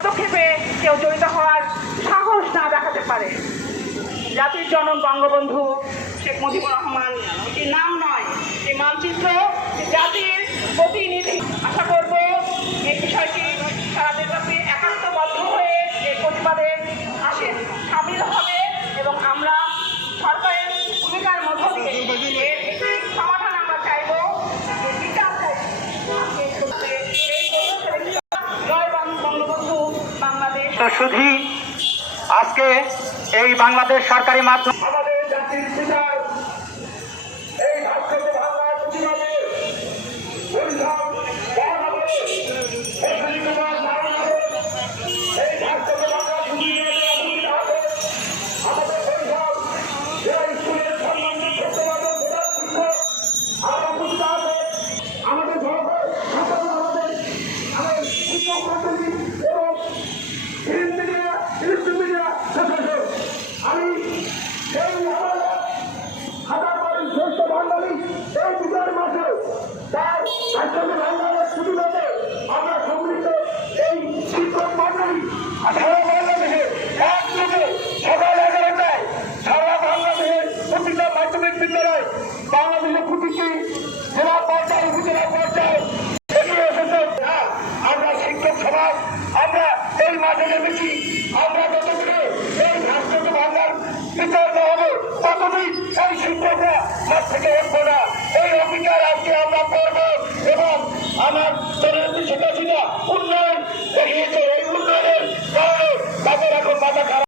পদক্ষেপে কেউ জড়িত হওয়ার সাহস না দেখাতে পারে। জাতির জনক বঙ্গবন্ধু শেখ মুজিবুর রহমান এটি নাম নয় এই মানচিত্র জাতির প্রতিনিধি। আশা করব এই বিষয়টি তো শুধু আজকে এই বাংলাদেশ সরকারি মাধ্যম শিক্ষক মন্ডলী সারা বাংলাদেশে এক থেকে সকাল এগারোটায় সারা বাংলাদেশের প্রতিটা মাধ্যমিক বিদ্যালয়, বাংলাদেশের প্রতিটি জেলা পর্যায়ে, উপজেলা পর্যায়ে এগিয়ে আমরা শিক্ষক সমাজ, আমরা এই মাঠে নেমেছি। আমরা যতদিনে এই ভাস্কর্য ভাঙার বিচার না হবে, ততদিন এই শিক্ষকরা মাঠ থেকে উঠবো না। এই অঙ্গীকার আজকে আমরা করব এবং আমার দেখিয়েছে এই উন্নয়নের তাদের এখন মাথা খারাপ।